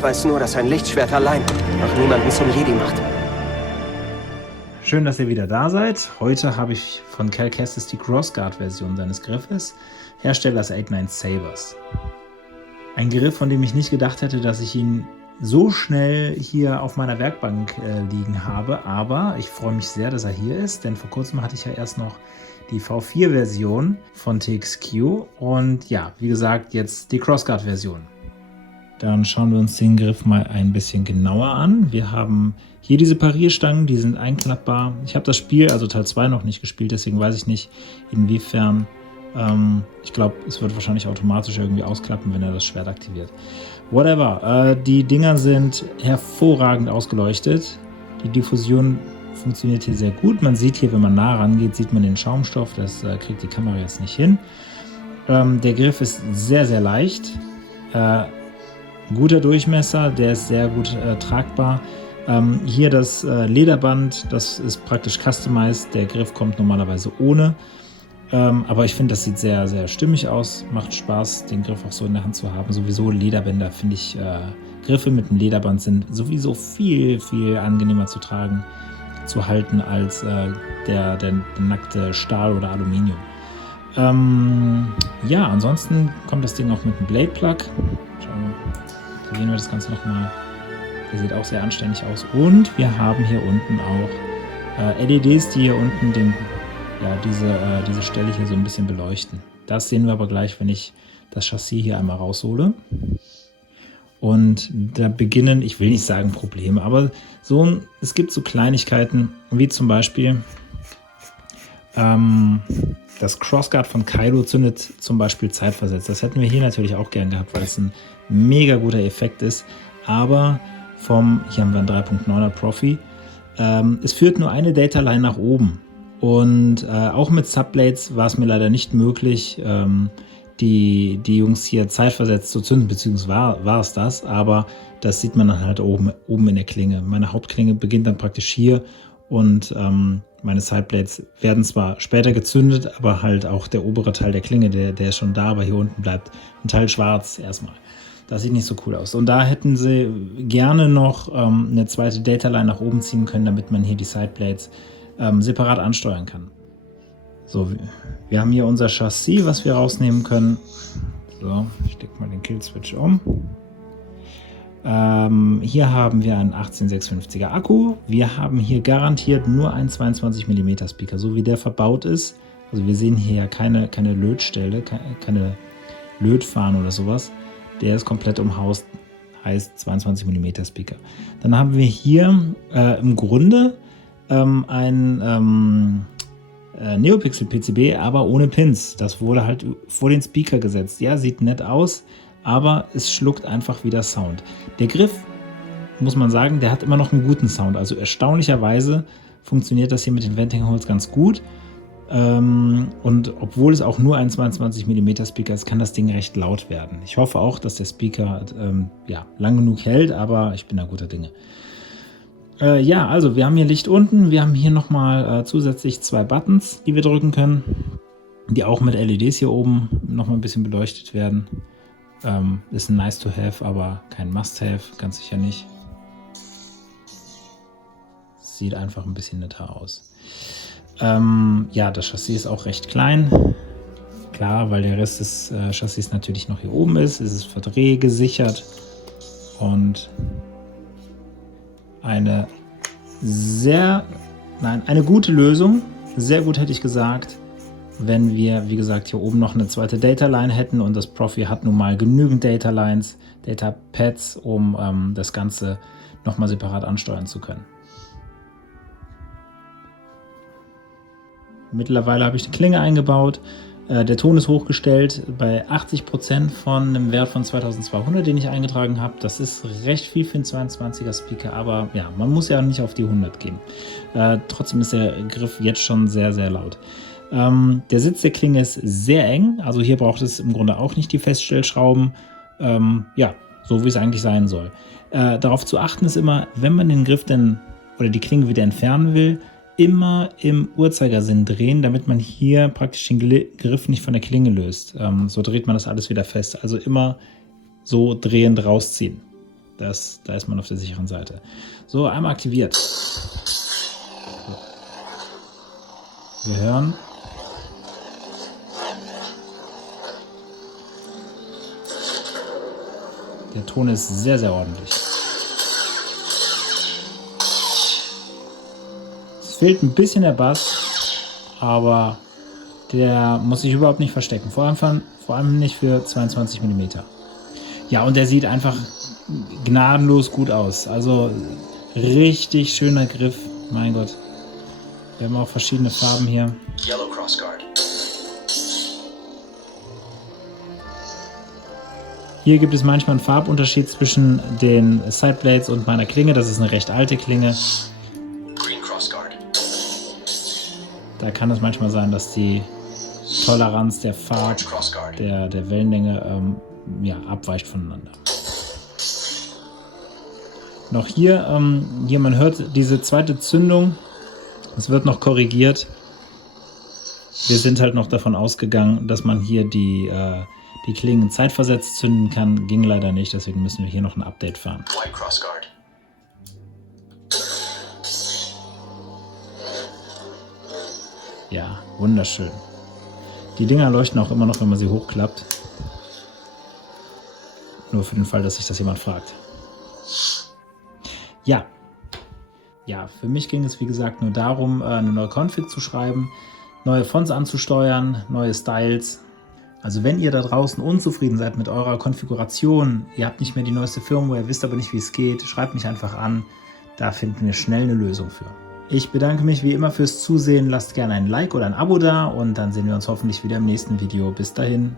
Ich weiß nur, dass ein Lichtschwert allein noch niemanden zum Jedi macht. Schön, dass ihr wieder da seid. Heute habe ich von Cal Kestis die Crossguard-Version seines Griffes, Herstellers 89 Sabers. Ein Griff, von dem ich nicht gedacht hätte, dass ich ihn so schnell hier auf meiner Werkbank liegen habe, aber ich freue mich sehr, dass er hier ist, denn vor kurzem hatte ich ja erst noch die V4-Version von TXQ und ja, wie gesagt, jetzt die Crossguard-Version. Dann schauen wir uns den Griff mal ein bisschen genauer an. Wir haben hier diese Parierstangen, die sind einklappbar. Ich habe das Spiel, also Teil 2, noch nicht gespielt, deswegen weiß ich nicht, inwiefern. Ich glaube, es wird wahrscheinlich automatisch irgendwie ausklappen, wenn er das Schwert aktiviert. Whatever. Die Dinger sind hervorragend ausgeleuchtet. Die Diffusion funktioniert hier sehr gut. Man sieht hier, wenn man nah rangeht, sieht man den Schaumstoff. Das kriegt die Kamera jetzt nicht hin. Der Griff ist sehr, sehr leicht. Guter Durchmesser, der ist sehr gut tragbar. Hier das Lederband, das ist praktisch customized. Der Griff kommt normalerweise ohne. Aber ich finde, das sieht sehr, sehr stimmig aus. Macht Spaß, den Griff auch so in der Hand zu haben. Sowieso Lederbänder finde ich, Griffe mit einem Lederband sind sowieso viel, viel angenehmer zu tragen, zu halten als der nackte Stahl oder Aluminium. Ja, ansonsten kommt das Ding auch mit einem Blade Plug. Schauen wir, sehen wir das Ganze nochmal. Der sieht auch sehr anständig aus. Und wir haben hier unten auch LEDs, die hier unten diese Stelle hier so ein bisschen beleuchten. Das sehen wir aber gleich, wenn ich das Chassis hier einmal raushole. Und da beginnen, ich will nicht sagen Probleme, aber es gibt so Kleinigkeiten, wie zum Beispiel das Crossguard von Kylo zündet zum Beispiel zeitversetzt. Das hätten wir hier natürlich auch gern gehabt, weil es ein mega guter Effekt ist. Aber hier haben wir einen 3.9er Profi, es führt nur eine Dataline nach oben. Und auch mit Subblades war es mir leider nicht möglich, die Jungs hier zeitversetzt zu zünden, beziehungsweise war es das, aber das sieht man dann halt oben in der Klinge. Meine Hauptklinge beginnt dann praktisch hier und meine Sideblades werden zwar später gezündet, aber halt auch der obere Teil der Klinge, der ist schon da, aber hier unten bleibt ein Teil schwarz erstmal. Das sieht nicht so cool aus. Und da hätten sie gerne noch eine zweite Dataline nach oben ziehen können, damit man hier die Sideblades separat ansteuern kann. So, wir haben hier unser Chassis, was wir rausnehmen können. So, ich stecke mal den Killswitch um. Hier haben wir einen 18650er Akku. Wir haben hier garantiert nur einen 22 mm Speaker, so wie der verbaut ist. Also wir sehen hier ja keine Lötstelle, keine Lötfahne oder sowas. Der ist komplett umhaust, heißt 22 mm Speaker. Dann haben wir hier im Grunde ein Neopixel PCB, aber ohne Pins. Das wurde halt vor den Speaker gesetzt. Ja, sieht nett aus, aber es schluckt einfach wieder Sound. Der Griff, muss man sagen, der hat immer noch einen guten Sound. Also erstaunlicherweise funktioniert das hier mit den Venting Holes ganz gut. Und obwohl es auch nur ein 22 mm Speaker ist, kann das Ding recht laut werden. Ich hoffe auch, dass der Speaker lang genug hält, aber ich bin da guter Dinge. Ja, also wir haben hier Licht unten, wir haben hier nochmal zusätzlich 2 Buttons, die wir drücken können, die auch mit LEDs hier oben nochmal ein bisschen beleuchtet werden. Ist ein nice to have, aber kein must have, ganz sicher nicht. Sieht einfach ein bisschen netter aus. Ja, das Chassis ist auch recht klein. Klar, weil der Rest des Chassis natürlich noch hier oben ist. Es ist verdrehgesichert und eine gute Lösung. Sehr gut, hätte ich gesagt, wenn wir, wie gesagt, hier oben noch eine zweite Dataline hätten und das Profi hat nun mal genügend Datalines, Datapads, um das Ganze nochmal separat ansteuern zu können. Mittlerweile habe ich die Klinge eingebaut. Der Ton ist hochgestellt bei 80% von einem Wert von 2200, den ich eingetragen habe. Das ist recht viel für einen 22er Speaker, aber ja, man muss ja nicht auf die 100 gehen. Trotzdem ist der Griff jetzt schon sehr, sehr laut. Der Sitz der Klinge ist sehr eng, also hier braucht es im Grunde auch nicht die Feststellschrauben. Ja, so wie es eigentlich sein soll. Darauf zu achten ist immer, wenn man den Griff oder die Klinge wieder entfernen will, immer im Uhrzeigersinn drehen, damit man hier praktisch den Griff nicht von der Klinge löst. So dreht man das alles wieder fest. Also immer so drehend rausziehen. Da ist man auf der sicheren Seite. So, einmal aktiviert. Wir hören. Der Ton ist sehr, sehr ordentlich. Es fehlt ein bisschen der Bass, aber der muss sich überhaupt nicht verstecken. Vor allem nicht für 22 mm. Ja, und der sieht einfach gnadenlos gut aus. Also richtig schöner Griff. Mein Gott. Wir haben auch verschiedene Farben hier. Yellow Crossguard. Hier gibt es manchmal einen Farbunterschied zwischen den Sideblades und meiner Klinge. Das ist eine recht alte Klinge. Green Crossguard. Da kann es manchmal sein, dass die Toleranz der der Wellenlänge abweicht voneinander. Noch hier, man hört diese zweite Zündung. Es wird noch korrigiert. Wir sind halt noch davon ausgegangen, dass man hier die Klingen zeitversetzt zünden kann. Ging leider nicht, deswegen müssen wir hier noch ein Update fahren. White Crossguard. Ja, wunderschön. Die Dinger leuchten auch immer noch, wenn man sie hochklappt. Nur für den Fall, dass sich das jemand fragt. Ja, für mich ging es wie gesagt nur darum, eine neue Config zu schreiben, neue Fonts anzusteuern, neue Styles. Also wenn ihr da draußen unzufrieden seid mit eurer Konfiguration, ihr habt nicht mehr die neueste Firmware, wisst aber nicht, wie es geht, schreibt mich einfach an. Da finden wir schnell eine Lösung für. Ich bedanke mich wie immer fürs Zusehen. Lasst gerne ein Like oder ein Abo da und dann sehen wir uns hoffentlich wieder im nächsten Video. Bis dahin.